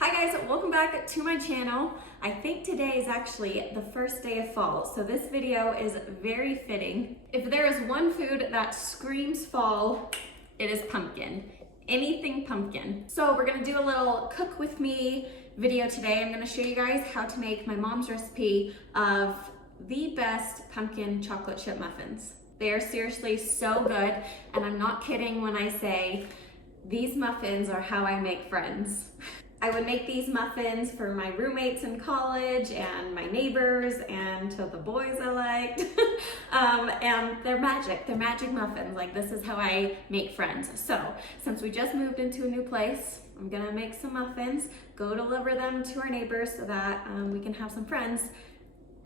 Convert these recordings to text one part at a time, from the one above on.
Hi guys, welcome back to my channel. I think today is actually the first day of fall, so this video is very fitting. If there is one food that screams fall, it is pumpkin. Anything pumpkin. So we're gonna do a little cook with me video today. I'm gonna show you guys how to make my mom's recipe of the best pumpkin chocolate chip muffins. They are seriously so good, and I'm not kidding when I say these muffins are how I make friends. I would make these muffins for my roommates in college and my neighbors and to the boys I liked. And they're magic muffins. Like, this is how I make friends. So since we just moved into a new place, I'm gonna make some muffins, go deliver them to our neighbors so that we can have some friends.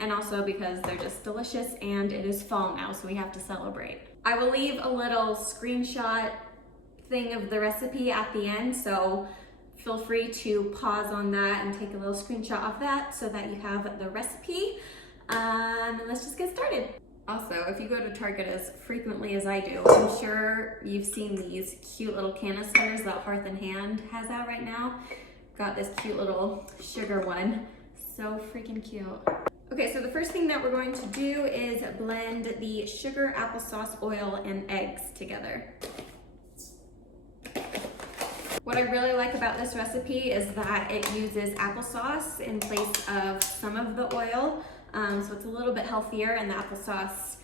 And also because they're just delicious and it is fall now, so we have to celebrate. I will leave a little screenshot thing of the recipe at the end, so feel free to pause on that and take a little screenshot of that so that you have the recipe. And let's just get started. Also, if you go to Target as frequently as I do, I'm sure you've seen these cute little canisters that Hearth and Hand has out right now. Got this cute little sugar one. So freaking cute. Okay, so the first thing that we're going to do is blend the sugar, applesauce, oil, and eggs together. What I really like about this recipe is that it uses applesauce in place of some of the oil. So it's a little bit healthier, and the applesauce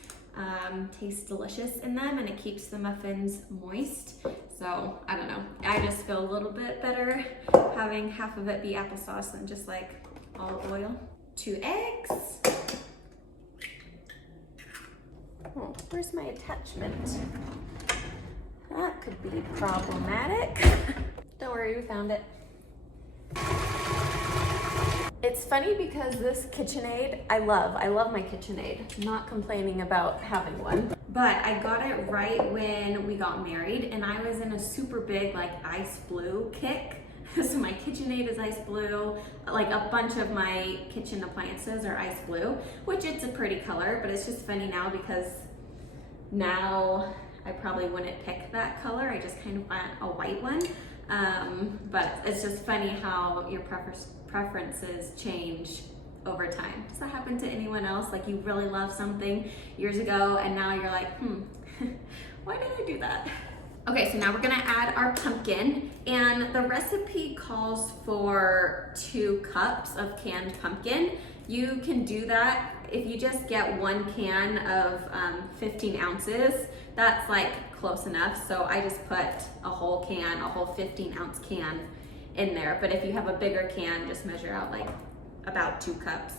tastes delicious in them, and it keeps the muffins moist. So I don't know, I just feel a little bit better having half of it be applesauce than just like all oil. 2 eggs. Oh, where's my attachment? That could be problematic. Don't worry, we found it. It's funny because this KitchenAid, I love my KitchenAid. I'm not complaining about having one. But I got it right when we got married, and I was in a super big like ice blue kick. So my KitchenAid is ice blue. Like a bunch of my kitchen appliances are ice blue, which it's a pretty color, but it's just funny now because now I probably wouldn't pick that color. I just kind of want a white one. But it's just funny how your preferences change over time. Does that happen to anyone else? Like, you really love something years ago and now you're like, why did I do that? Okay, so now we're gonna add our pumpkin, and the recipe calls for 2 cups of canned pumpkin. You can do that if you just get 1 can of 15 ounces. That's like close enough. So I just put a whole 15-ounce can in there. But if you have a bigger can, just measure out like about 2 cups.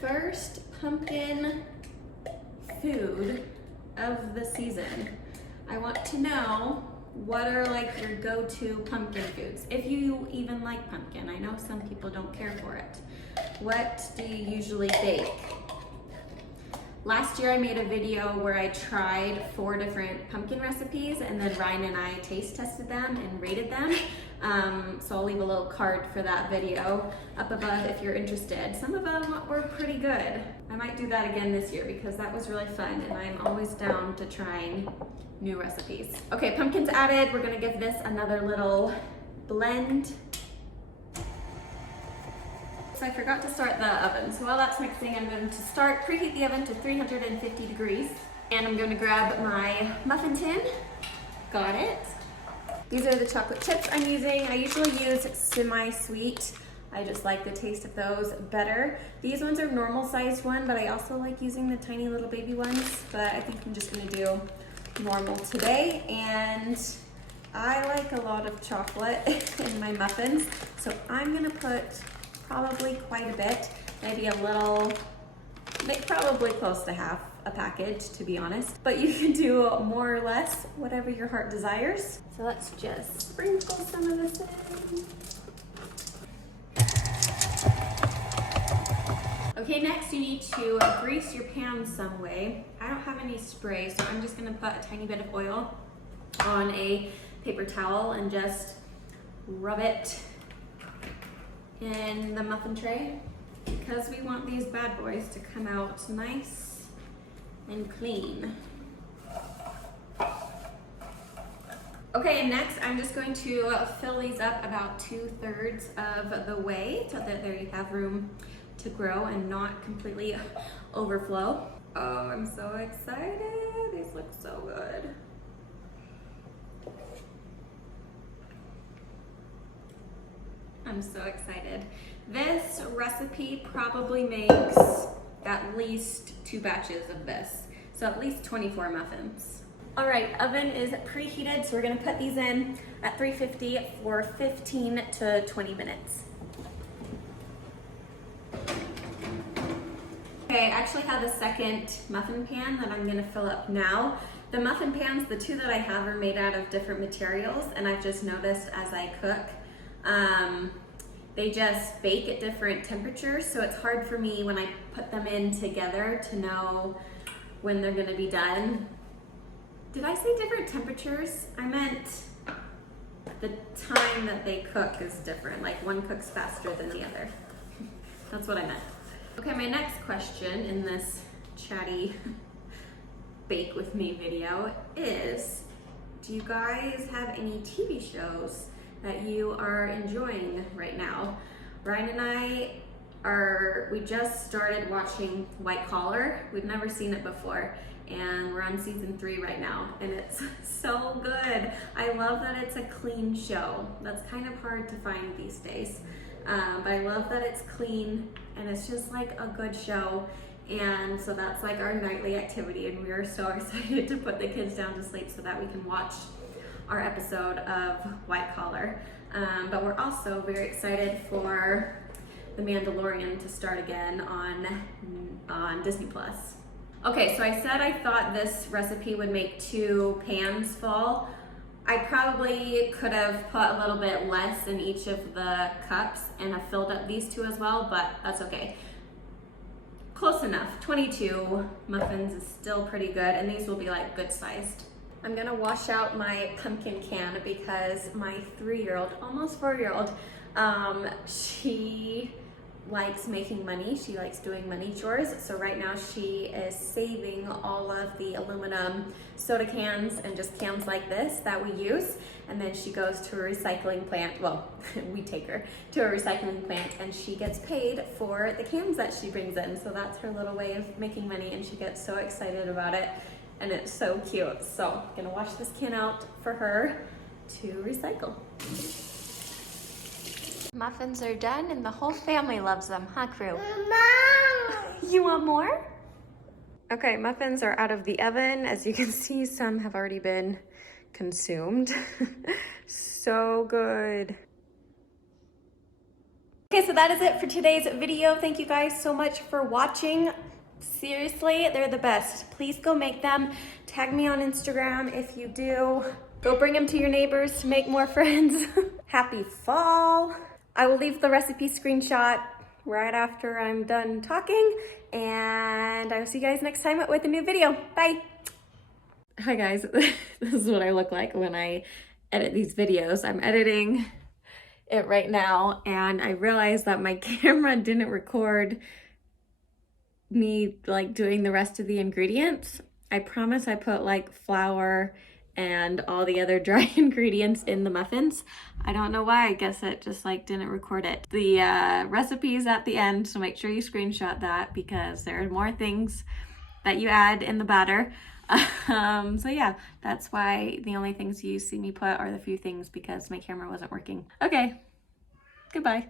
First pumpkin food of the season. I want to know, what are like your go-to pumpkin foods? If you even like pumpkin. I know some people don't care for it. What do you usually bake? Last year I made a video where I tried 4 different pumpkin recipes, and then Ryan and I taste tested them and rated them. So I'll leave a little card for that video up above if you're interested. Some of them were pretty good. I might do that again this year because that was really fun, and I'm always down to trying new recipes. Okay, pumpkin's added. We're gonna give this another little blend. So I forgot to start the oven. So while that's mixing, I'm going to preheat the oven to 350 degrees. And I'm going to grab my muffin tin. Got it. These are the chocolate chips I'm using. I usually use semi-sweet. I just like the taste of those better. These ones are normal sized one, but I also like using the tiny little baby ones. But I think I'm just going to do normal today. And I like a lot of chocolate in my muffins. So I'm going to put probably quite a bit, maybe a little, probably close to half a package, to be honest. But you can do more or less, whatever your heart desires. So let's just sprinkle some of this in. Okay, next you need to grease your pan some way. I don't have any spray, so I'm just gonna put a tiny bit of oil on a paper towel and just rub it in the muffin tray, because we want these bad boys to come out nice and clean. Okay, and next I'm just going to fill these up about 2/3 of the way so that there you have room to grow and not completely overflow. Oh, I'm so excited. These look so good. I'm so excited. This recipe probably makes at least 2 batches of this. So at least 24 muffins. All right, oven is preheated, so we're gonna put these in at 350 for 15 to 20 minutes. Okay, I actually have a second muffin pan that I'm gonna fill up now. The muffin pans, the 2 that I have, are made out of different materials, and I've just noticed as I cook, they just bake at different temperatures, so it's hard for me when I put them in together to know when they're gonna be done. Did I say different temperatures? I meant the time that they cook is different, like one cooks faster than the other. That's what I meant. Okay, my next question in this Chatty bake with me video is, do you guys have any TV shows that you are enjoying right now? Ryan and we just started watching White Collar. We've never seen it before, and we're on season 3 right now, and it's so good. I love that it's a clean show. That's kind of hard to find these days, but I love that it's clean and it's just like a good show. And so that's like our nightly activity, and we are so excited to put the kids down to sleep so that we can watch our episode of White Collar. But we're also very excited for The Mandalorian to start again on Disney Plus. Okay, so I said I thought this recipe would make 2 pans full. I probably could have put a little bit less in each of the cups and have filled up these 2 as well, but that's okay. Close enough. 22 muffins is still pretty good, and these will be like good sized. I'm gonna wash out my pumpkin can because my 3-year-old, almost 4-year-old, she likes making money. She likes doing money chores. So right now she is saving all of the aluminum soda cans and just cans like this that we use. And then she goes to a recycling plant. Well, we take her to a recycling plant and she gets paid for the cans that she brings in. So that's her little way of making money, and she gets so excited about it. And it's so cute. So I'm gonna wash this can out for her to recycle. Muffins are done and the whole family loves them, huh, crew? Mom! You want more? Okay, muffins are out of the oven. As you can see, some have already been consumed. So good. Okay, so that is it for today's video. Thank you guys so much for watching. Seriously, they're the best. Please go make them. Tag me on Instagram if you do. Go bring them to your neighbors to make more friends. Happy fall. I will leave the recipe screenshot right after I'm done talking, and I will see you guys next time with a new video. Bye. Hi guys, this is what I look like when I edit these videos. I'm editing it right now, and I realized that my camera didn't record me like doing the rest of the ingredients. I promise I put like flour and all the other dry ingredients in the muffins. I don't know why, I guess it just like didn't record it. The recipe is at the end, so make sure you screenshot that because there are more things that you add in the batter. So yeah, that's why the only things you see me put are the few things because my camera wasn't working. Okay, goodbye.